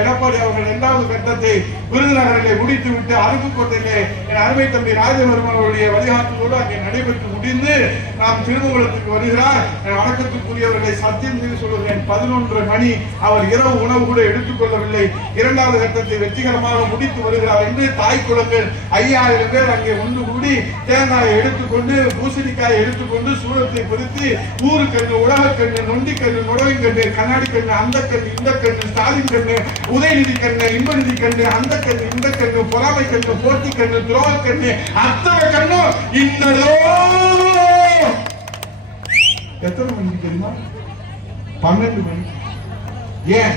எடப்பாடி அவர்கள் 2வது கட்டத்தை விருதுநகரிலே முடித்துவிட்டு அருப்புக்கோட்டையிலே என் அருமை தம்பி ராஜவர்மன் அவருடைய வழிகாட்டுதலோடு அங்கே நடைபெற்று முடிந்து நாம் திருமங்கலத்துக்கு வருகிறார். வணக்கத்துக்குரியவர்களை சத்தியம் செய்து சொல்லுகிறேன், 11 மணி அவர் இரவு உணவு கூட எடுத்துக்கொள்ளவில்லை. 2வது கட்டத்தை வெற்றிகரமாக முடித்து வருகிறார் என்று தாய் குளங்கள் 5000 பேர் அங்கே ஒன்று கூடி தேங்காயை எடுத்துக்கொண்டு பூசணிக்காயை எடுத்துக்கொண்டு சூரத்தை பொருத்தி ஊருக்கண்ணு, உலகக்கண்ணு, நொண்டிக்கண்ணு, நுழைங்கண்ணு, கண்ணாடி கண்ணு, அந்த கண்ணு, இந்த கண்ணு, ஸ்டாலின் கண்ணு, உதயநிதி கண்ணு, இன்பநிதி கண்ணு, அந்த கண்ணு, இந்த கண்ணு, பொறாமை கண்ணு, போட்டி கண்ணு, துரோக கண்ணு, அத்தனை கண்ணும் இன்னதோ. எத்தனை மணிக்கு தெரியுமா? 12 மணி. ஏன்?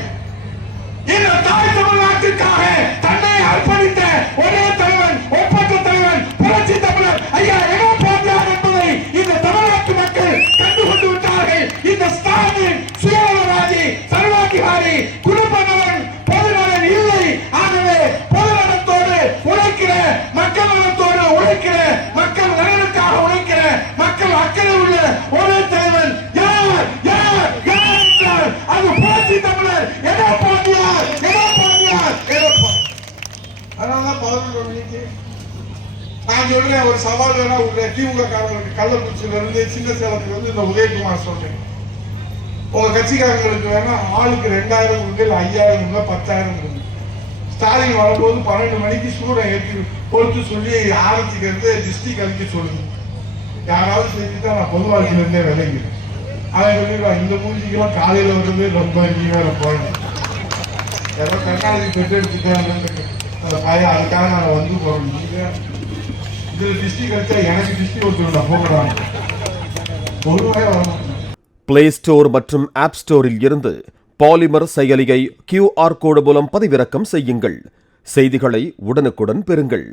இந்த தாய் தமிழ்நாட்டிற்காக தன்னை அர்ப்பணித்த ஒரே தலைவன், ஒப்பற்ற தலைவன், புரட்சி தமிழர் ஐயா எடப்பாடியார் என்பதை இந்த தமிழ்நாட்டு மக்கள் கண்டுகொண்டு விட்டார்கள். இந்த ஸ்டாலின் சுயநலவாதி, சர்வாதிகாரி, குடும்பநலன், பொதுநலன் இல்லை. ஆகவே பொதுநலத்தோடு உழைக்கிற, மக்கள் நலத்தோடு உழைக்கிற, மக்கள் நலனுக்காக உழைக்கிற, மக்கள் அக்கறை உள்ள ஒரே தலைவன் யார் யார் யார் என்றால் அது புரட்சி தமிழர் எடப்பாடியார். அதனாலதான் 11 மணிக்கு நான் சொல்றேன், ஒரு சவால் வேணா விடுறேன். திமுக காரங்களுக்கு கள்ளக்குறிச்சியில இருந்து சின்ன சேலத்துல இருந்து இந்த உதயகுமார் சொல்றேன், உங்க கட்சிக்காரங்களுக்கு வேணா ஆளுக்கு 2000 ரூபாய், 5000 ரூபாய், 10,000 ரூபாய். ஸ்டாலின் வரும்போது 12 மணிக்கு சூரன் ஏற்றி பொறுத்து சொல்லி ஆரம்பிக்கிறது டிஸ்ட்ரிக்ட் அழிக்க சொல்லுங்க. யாராவது செஞ்சுட்டா நான் பொது வாழ்க்கையில இருந்தே விளைகிறேன். அவன் சொல்லிடுவான், இந்த மூஞ்சிக்கெல்லாம் காலையில வருது ரொம்ப நீ வேற போயிடும், ஏதோ கண்ணாடி பெற்று எடுத்துட்டேன் அதுக்காக நான் வந்து போறேன். இதுல டிஸ்ட்ரிக்ட் அடிச்சா எனக்கு டிஸ்ட்ரிக்ட் ஒருத்தர் போகிறாங்க, ஒரு ரூபாய் வரணும். பிளே ஸ்டோர் மற்றும் ஆப் ஸ்டோரில் இருந்து பாலிமர் செயலியை QR கோடு மூலம் பதிவிறக்கம் செய்யுங்கள். செய்திகளை உடனுக்குடன் பெறுங்கள்.